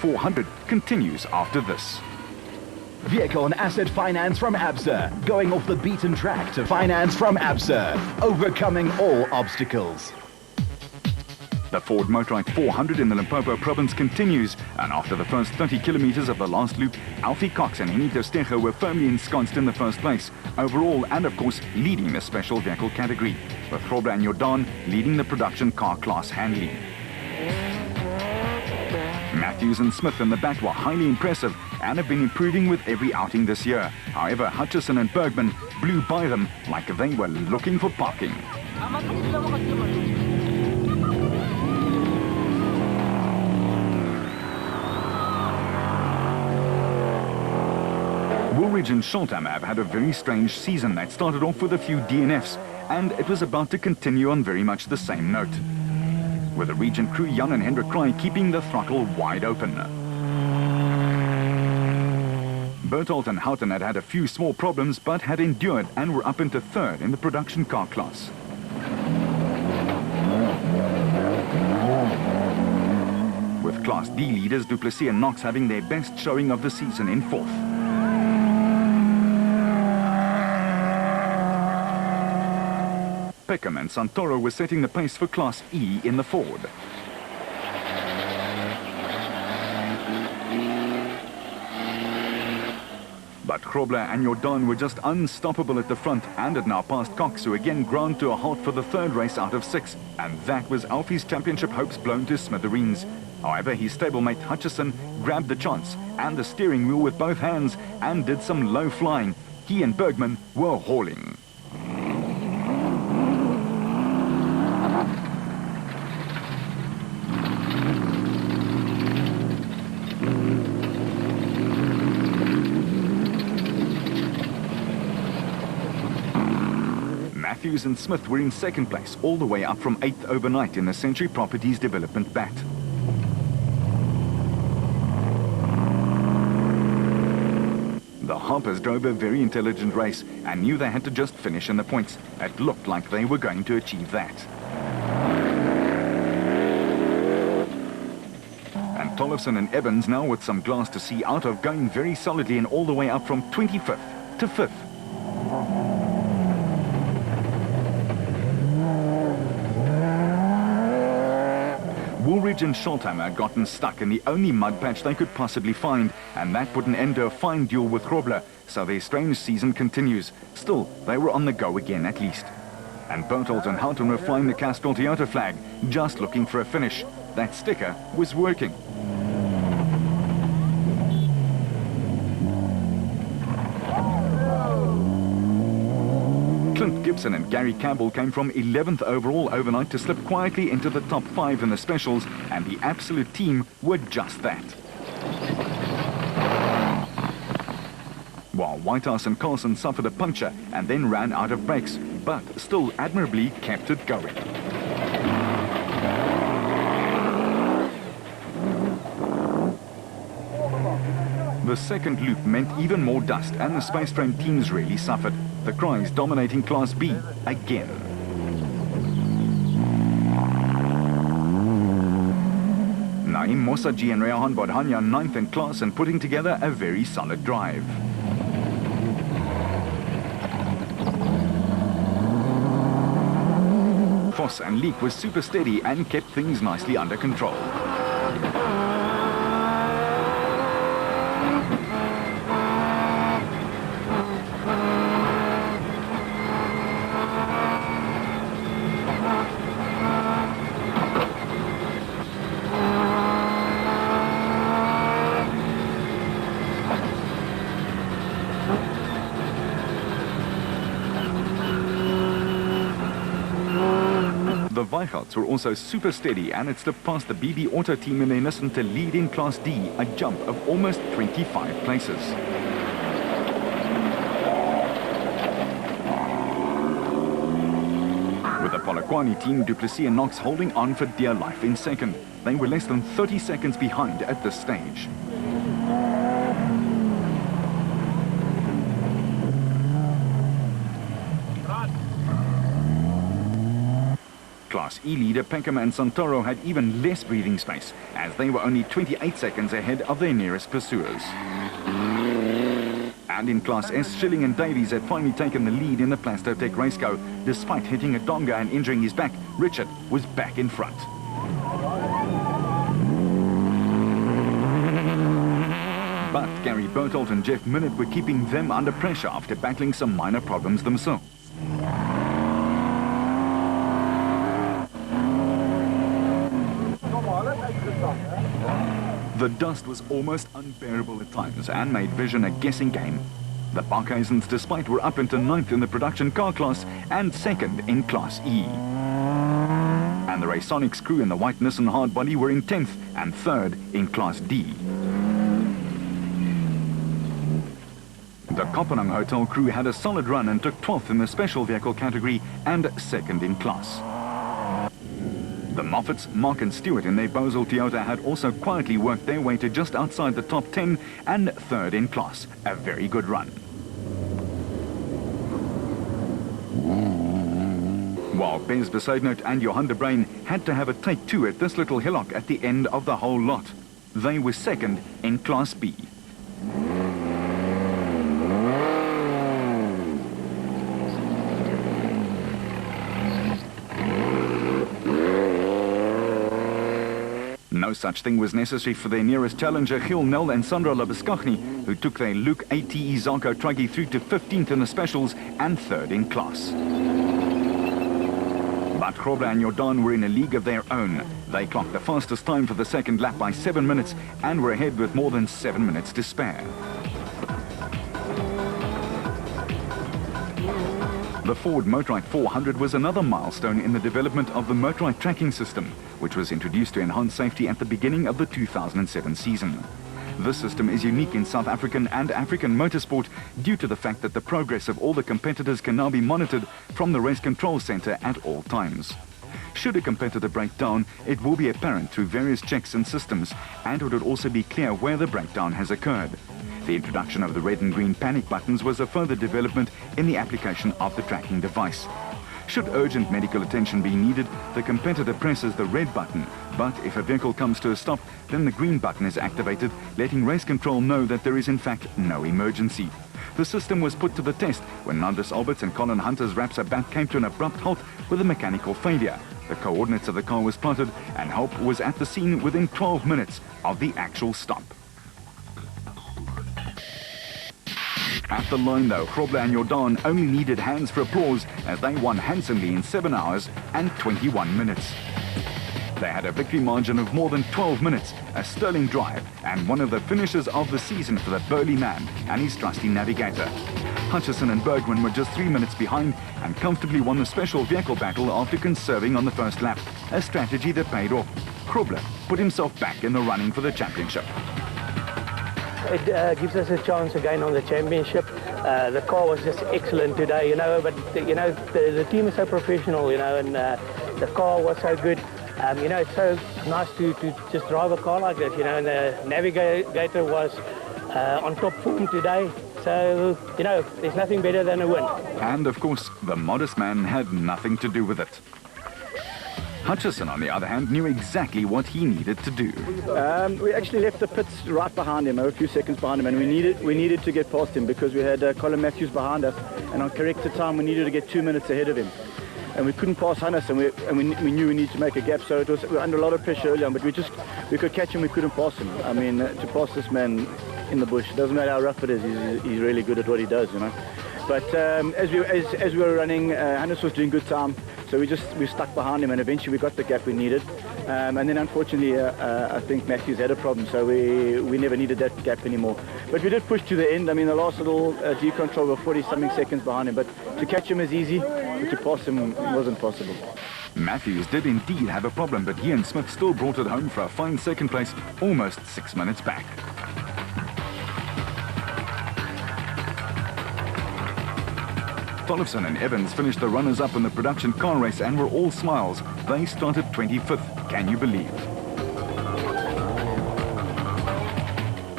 400 continues after this. Vehicle and asset finance from ABSA. Going off the beaten track to finance from ABSA. Overcoming all obstacles. The Ford Motorride 400 in the Limpopo province continues, and after the first 30 kilometers of the last loop, Alfie Cox and Henito Steger were firmly ensconced in the first place, overall and of course leading the special vehicle category, with Grobler and Jordan leading the production car class handling. Matthews and Smith in the back were highly impressive and have been improving with every outing this year. However, Hutchison and Bergman blew by them like they were looking for parking. Woolridge and Scholthammer have had a very strange season that started off with a few DNFs, and it was about to continue on very much the same note, with the region crew Jan and Hendrik Kraai keeping the throttle wide open. Berthold and Houghton had had a few small problems but had endured and were up into third in the production car class. With Class D leaders Du Plessis and Knox having their best showing of the season in fourth. Peckham and Santoro were setting the pace for Class E in the Ford. But Grobler and Jordan were just unstoppable at the front and had now passed Cox, who again ground to a halt for the third race out of 6. And that was Alfie's championship hopes blown to smithereens. However, his stablemate Hutchison grabbed the chance and the steering wheel with both hands and did some low flying. He and Bergman were hauling. Matthews and Smith were in second place, all the way up from 8th overnight in the Century Properties Development BAT. The Harpers drove a very intelligent race and knew they had to just finish in the points. It looked like they were going to achieve that. And Tollefson and Evans now with some glass to see out of, going very solidly and all the way up from 25th to 5th. Woolridge and Scholthammer had gotten stuck in the only mud patch they could possibly find, and that put an end to a fine duel with Grobler, so their strange season continues. Still, they were on the go again at least. And Berthold and Houghton were flying the Castrol Toyota flag, just looking for a finish. That sticker was working. Clint Gibson and Gary Campbell came from 11th overall overnight to slip quietly into the top 5 in the specials, and the absolute team were just that. While Whitehouse and Carlson suffered a puncture and then ran out of brakes, but still admirably kept it going. The second loop meant even more dust, and the Space Train teams really suffered. The Kraais dominating Class B again. Naim Mosaji and Rehan Bodhanya 9th in class and putting together a very solid drive. Voss and Leek was super steady and kept things nicely under control. The Weichhards were also super steady and had slipped past the BB Auto team in their Nissan to lead in Class D, a jump of almost 25 places. With the Polokwane team, Du Plessis and Knox holding on for dear life in second. They were less than 30 seconds behind at this stage. Class Class E leader Peckham and Santoro had even less breathing space, as they were only 28 seconds ahead of their nearest pursuers. And in Class S, Schilling and Davies had finally taken the lead in the Plastotech Raceco. Despite hitting a donga and injuring his back, Richard was back in front. But Gary Berthold and Jeff Minnett were keeping them under pressure after battling some minor problems themselves. The dust was almost unbearable at times and made vision a guessing game. The Parkhuisens, despite, were up into 9th in the production car class and 2nd in Class E. And the Raysonics crew in the white Nissan hardbody were in 10th and 3rd in Class D. The Kopenhagen Hotel crew had a solid run and took 12th in the special vehicle category and 2nd in class. The Moffats, Mark and Stewart in their Bozel Toyota had also quietly worked their way to just outside the top 10 and 3rd in class. A very good run. While Bez Besaidnout and Johan de Bruin had to have a take 2 at this little hillock at the end of the whole lot. They were 2nd in Class B. No such thing was necessary for their nearest challenger, Gil Nel and Sandra Labuschagne, who took their Luke ATE Zarco Truggy through to 15th in the specials and 3rd in class. But Grobler and Jordan were in a league of their own. They clocked the fastest time for the second lap by 7 minutes and were ahead with more than 7 minutes to spare. The Ford Motorite 400 was another milestone in the development of the Motorite tracking system, which was introduced to enhance safety at the beginning of the 2007 season. This system is unique in South African and African motorsport due to the fact that the progress of all the competitors can now be monitored from the race control center at all times. Should a competitor break down, it will be apparent through various checks and systems, and it would also be clear where the breakdown has occurred. The introduction of the red and green panic buttons was a further development in the application of the tracking device. Should urgent medical attention be needed, the competitor presses the red button, but if a vehicle comes to a stop, then the green button is activated, letting race control know that there is in fact no emergency. The system was put to the test when Nandus Alberts and Colin Hunter's Rapsabat came to an abrupt halt with a mechanical failure. The coordinates of the car was plotted and help was at the scene within 12 minutes of the actual stop. At the line though, Grobler and Jordan only needed hands for applause as they won handsomely in 7 hours and 21 minutes. They had a victory margin of more than 12 minutes, a sterling drive, and one of the finishes of the season for the burly man and his trusty navigator. Hutchison and Bergman were just 3 minutes behind and comfortably won the special vehicle battle after conserving on the first lap, a strategy that paid off. Grobler put himself back in the running for the championship. It gives us a chance again on the championship. The car was just excellent today, but the team is so professional, and the car was so good. It's so nice to just drive a car like this, and the navigator was on top form today. So, there's nothing better than a win. And of course, the modest man had nothing to do with it. Hutchison, on the other hand, knew exactly what he needed to do. We actually left the pits right behind him, a few seconds behind him, and we needed to get past him because we had Colin Matthews behind us, and on corrected time we needed to get 2 minutes ahead of him. And we couldn't pass Hannes, and we knew we needed to make a gap, so we were under a lot of pressure early on, but we could catch him, we couldn't pass him. I mean, to pass this man in the bush, doesn't matter how rough it is, he's really good at what he does, But as we were running, Hannes was doing good time, so we stuck behind him, and eventually we got the gap we needed. And then unfortunately, I think Matthews had a problem, so we never needed that gap anymore. But we did push to the end. I mean, the last little G-control were 40-something seconds behind him, but to catch him is easy, but to pass him wasn't possible. Matthews did indeed have a problem, but he and Smith still brought it home for a fine second place, almost 6 minutes back. Tollefson and Evans finished the runners-up in the production car race and were all smiles. They started 25th, can you believe?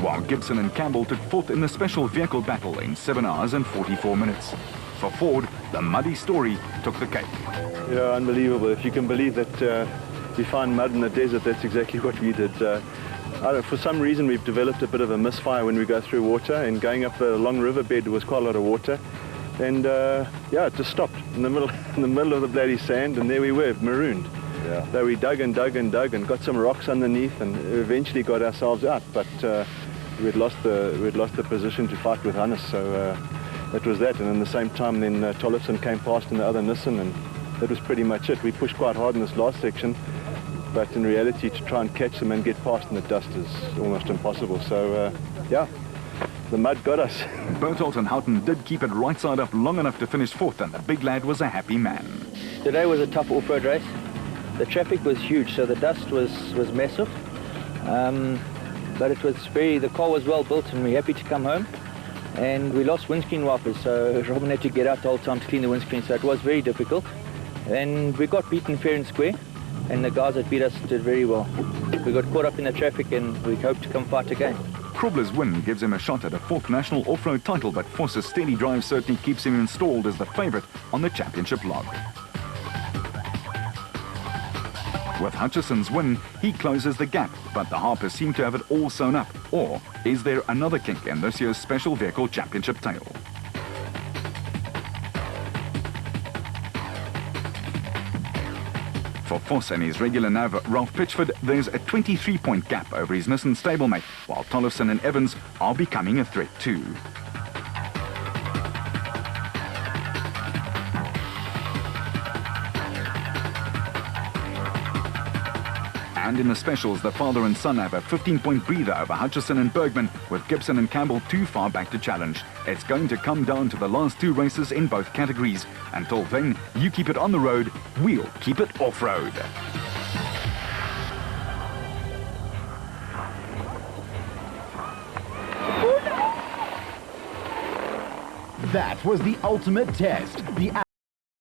While Gibson and Campbell took 4th in the special vehicle battle in 7 hours and 44 minutes. for Ford, the muddy story took the cake. Yeah, unbelievable. If you can believe that you find mud in the desert, that's exactly what we did. For some reason, we've developed a bit of a misfire when we go through water, and going up the long riverbed was quite a lot of water. And yeah, it just stopped in the middle of the bloody sand, and there we were, marooned. Yeah. So we dug and dug and dug and got some rocks underneath, and eventually got ourselves out. But we'd lost the position to fight with Hannes, so that was that. And at the same time, then Tollefson came past in the other Nissan, and that was pretty much it. We pushed quite hard in this last section, but in reality, to try and catch them and get past in the dust is almost impossible. So yeah, the mud got us. Berthold and Houghton did keep it right side up long enough to finish fourth, and the big lad was a happy man. Today was a tough off-road race. The traffic was huge, so the dust was massive. But it was the car was well built, and we're happy to come home. And we lost windscreen wipers, so Robin had to get out the whole time to clean the windscreen, so it was very difficult. And we got beaten fair and square, and the guys that beat us did very well. We got caught up in the traffic, and we hope to come fight again. Krobler's win gives him a shot at a fourth national off-road title, but Foss's steady drive certainly keeps him installed as the favourite on the championship log. With Hutchison's win, he closes the gap, but the Harpers seem to have it all sewn up. Or is there another kink in this year's Special Vehicle Championship tail? For Foss and his regular nav, Ralph Pitchford, there's a 23-point gap over his Nissan stablemate, while Tollefson and Evans are becoming a threat too. And in the specials, the father and son have a 15-point breather over Hutchison and Bergman, with Gibson and Campbell too far back to challenge. It's going to come down to the last two races in both categories. Until then, you keep it on the road, we'll keep it off-road. That was the ultimate test. The